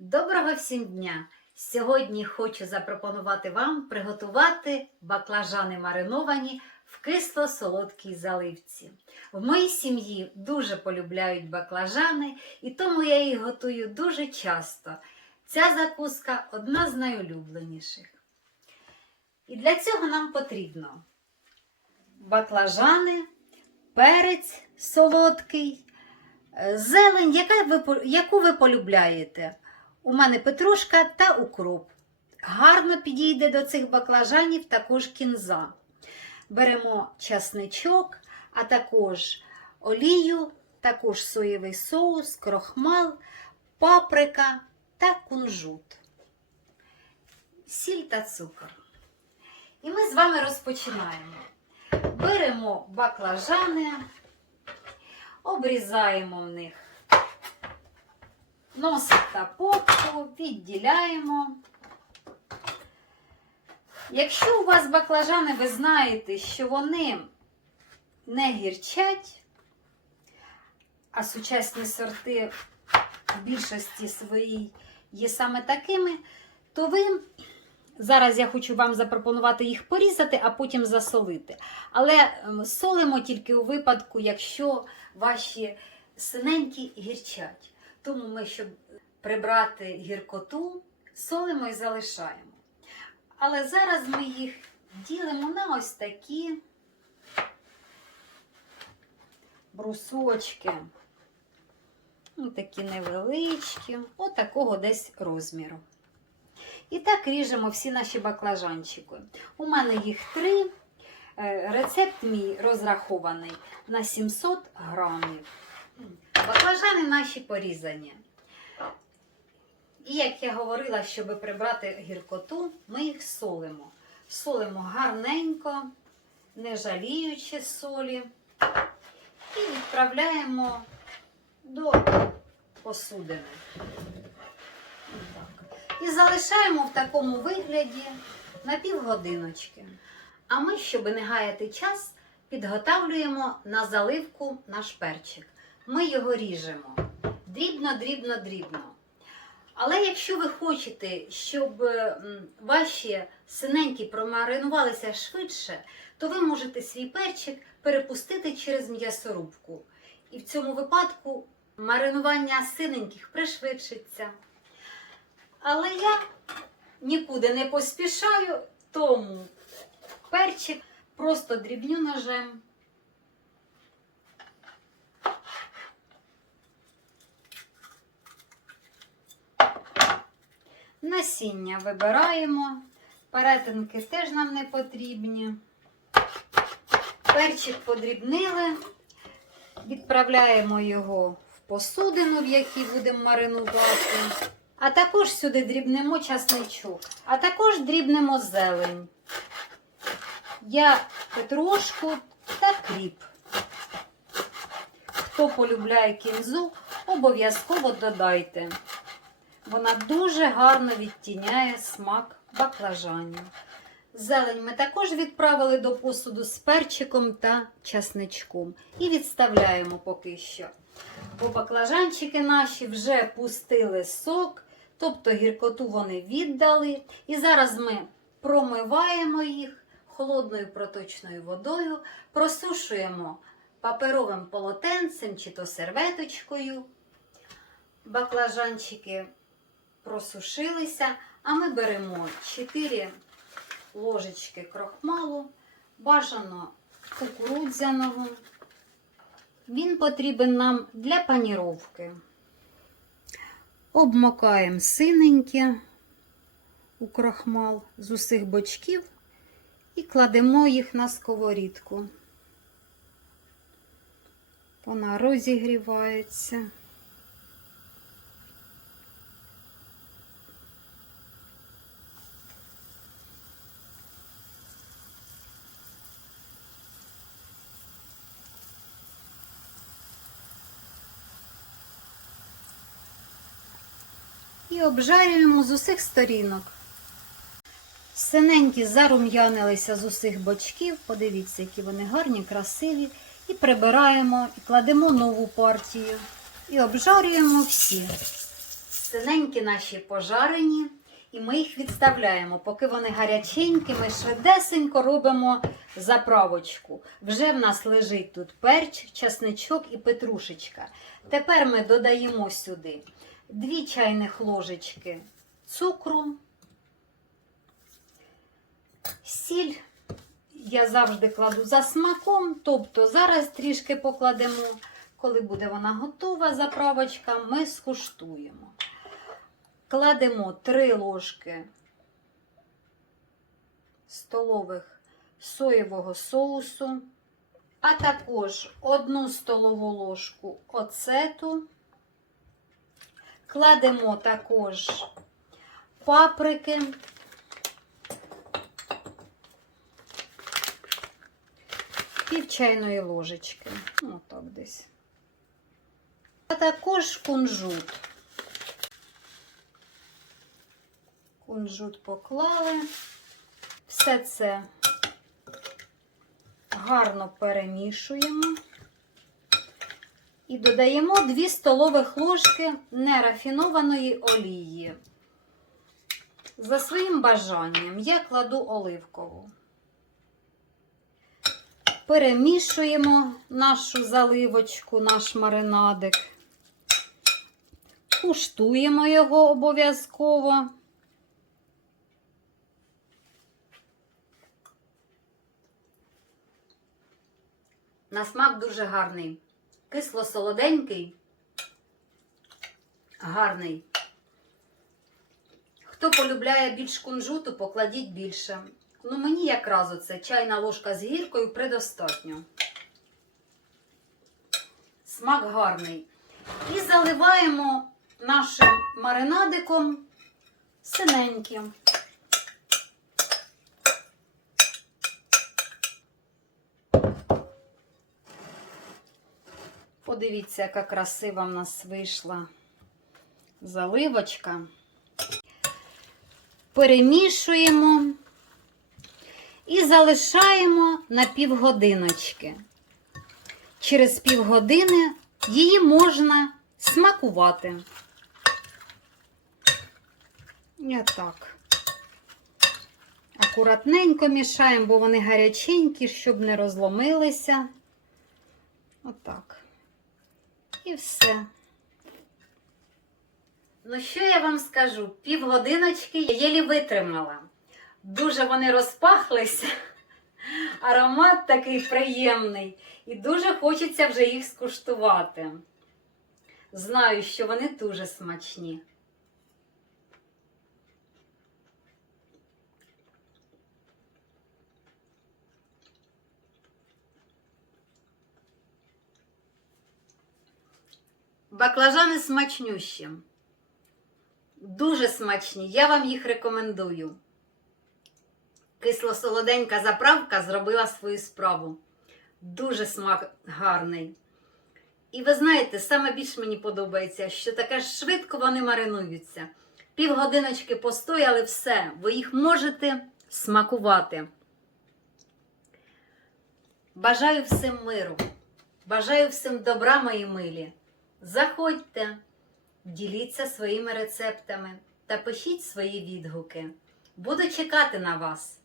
Доброго всім дня! Сьогодні хочу запропонувати вам приготувати баклажани мариновані в кисло-солодкій заливці. В моїй сім'ї дуже полюбляють баклажани, і тому я їх готую дуже часто. Ця закуска одна з найулюбленіших. І для цього нам потрібно баклажани, перець солодкий, е, зелень, яку ви полюбляєте. У мене петрушка та укроп. Гарно підійде до цих баклажанів також кінза. Беремо часничок, а також олію, також соєвий соус, крохмал, паприка та кунжут, сіль та цукор. І ми з вами розпочинаємо. Беремо баклажани, обрізаємо в них носик та попку, відділяємо. Якщо у вас баклажани, ви знаєте, що вони не гірчать, а сучасні сорти в більшості своїй є саме такими, то ви зараз я хочу вам запропонувати їх порізати, а потім засолити. Але ем, солимо тільки у випадку, якщо ваші синенькі гірчать. Тому ми, щоб прибрати гіркоту, солимо і залишаємо. Але зараз ми їх ділимо на ось такі брусочки. Ну, такі невеличкі, отакого десь розміру. І так ріжемо всі наші баклажанчики. У мене їх три. Е, Рецепт мій розрахований на 700 грамів. Наші порізані. І як я говорила, щоб прибрати гіркоту, ми їх солимо. Солимо гарненько, не жаліючи солі. І відправляємо до посудини. І залишаємо в такому вигляді на півгодиночки. А ми, щоб не гаяти час, підготавлюємо на заливку наш перчик. Ми його ріжемо дрібно, дрібно, дрібно. Але якщо ви хочете, щоб ваші синенькі промаринувалися швидше, то ви можете свій перчик перепустити через м'ясорубку. І в цьому випадку маринування синеньких пришвидшиться. Але я нікуди не поспішаю, тому перчик просто дрібню ножем. Насіння вибираємо. Перетинки теж нам не потрібні. Перчик подрібнили. Відправляємо його в посудину, в якій будемо маринувати. А також сюди дрібнемо часничок. А також дрібнемо зелень. Я петрушку та кріп. Хто полюбляє кінзу, обов'язково додайте. Вона дуже гарно відтіняє смак баклажанів. Зелень ми також відправили до посуду з перчиком та часничком. І відставляємо поки що. Бо баклажанчики наші вже пустили сок, тобто гіркоту вони віддали. І зараз ми промиваємо їх холодною проточною водою, просушуємо паперовим полотенцем чи то серветочкою. Баклажанчики просушилися, а ми беремо 4 ложечки крохмалу, бажано кукурудзяного. Він потрібен нам для паніровки. Обмокаємо синеньке у крохмал з усіх бочків і кладемо їх на сковорідку. Вона розігрівається. І обжарюємо з усіх сторінок. Синенькі зарум'янилися з усіх бочків. Подивіться, які вони гарні, красиві. І прибираємо, і кладемо нову партію. І обжарюємо всі. Синенькі наші пожарені, і ми їх відставляємо. Поки вони гаряченькі, ми швидесенько робимо заправочку. Вже в нас лежить тут перч, часничок і петрушечка. Тепер ми додаємо сюди 2 чайних ложечки цукру, сіль. Я завжди кладу за смаком, тобто зараз трішки покладемо. Коли буде вона готова, заправочка, ми скуштуємо. Кладемо 3 ложки столових соєвого соусу, а також 1 столову ложку оцету. Кладемо також паприки. Пів чайної ложечки. Отак десь. А також кунжут. Кунжут поклали. Все це гарно перемішуємо. І додаємо 2 столових ложки нерафінованої олії. За своїм бажанням я кладу оливкову. Перемішуємо нашу заливочку, наш маринадик. Куштуємо його обов'язково. На смак дуже гарний. Кисло-солоденький. Гарний. Хто полюбляє більш кунжуту, покладіть більше. Ну, мені якраз оце чайна ложка з гіркою предостатньо. Смак гарний. І заливаємо нашим маринадиком синеньким. Подивіться, яка красива в нас вийшла заливочка. Перемішуємо і залишаємо на півгодиночки. Через півгодини її можна смакувати. І отак. Акуратненько мішаємо, бо вони гаряченькі, щоб не розломилися. Отак. І все. Ну, що я вам скажу? Півгодиночки я єлі витримала. Дуже вони розпахлися. Аромат такий приємний. І дуже хочеться вже їх скуштувати. Знаю, що вони дуже смачні. Баклажани смачнющі. Дуже смачні. Я вам їх рекомендую. Кисло-солоденька заправка зробила свою справу. Дуже смак гарний. І ви знаєте, саме більш мені подобається, що таке швидко вони маринуються. Півгодиночки постояли все, ви їх можете смакувати. Бажаю всім миру, бажаю всім добра, мої милі. Заходьте, діліться своїми рецептами та пишіть свої відгуки. Буду чекати на вас.